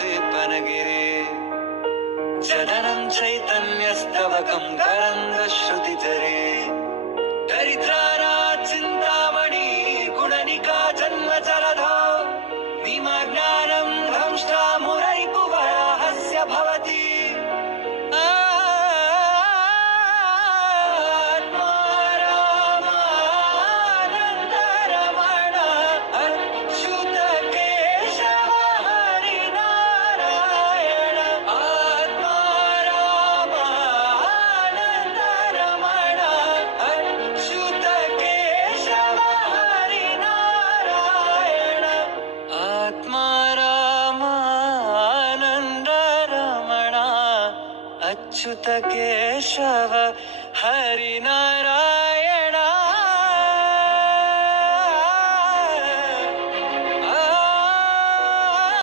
द्विपनगिरे जदनं चैतन्यस्तवकं करन्दश्रुतितरे दरिद्रारा चिन्तामणि गुणनिका जन्मजलधौ निमज्ञानं दंष्टा मुररिपुवराहस्य भवति आत्मा रामानन्दरमण अच्युत केशव हरिनारायण आत्मा रामानन्दरमण अच्युत केशव हरिनारायण आत्मा रामानन्दरमण अच्युत केशव हरिनारायण